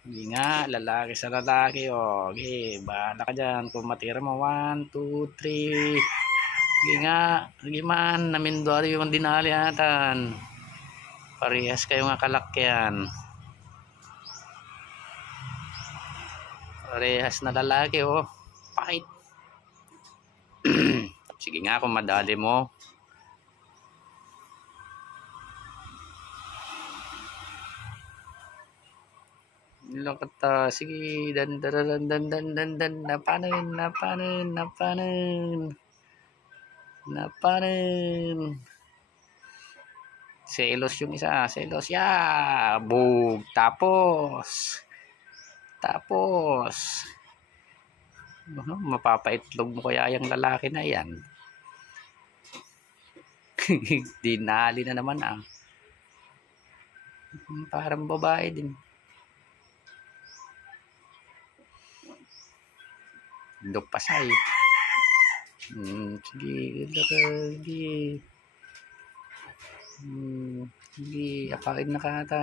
Hindi nga, lalaki sa lalaki. O, okay, bahala ka dyan. Kung matira mo, 1, 2, 3. Sige nga, sige man, namindwari yung dinali atan. Parehas kayo nga kalakyan. Parehas na lalaki, oh. Pakit. Sige nga, kung madali mo. Lokata, sige, dan, napanin. Selos yung isa, selos, ya, bug, tapos, mapapaitlog mo kaya yung lalaki na yan. Dinali na naman ah. Parang babae din. Lupasay. Sige, sige. Sige, apakin na kata.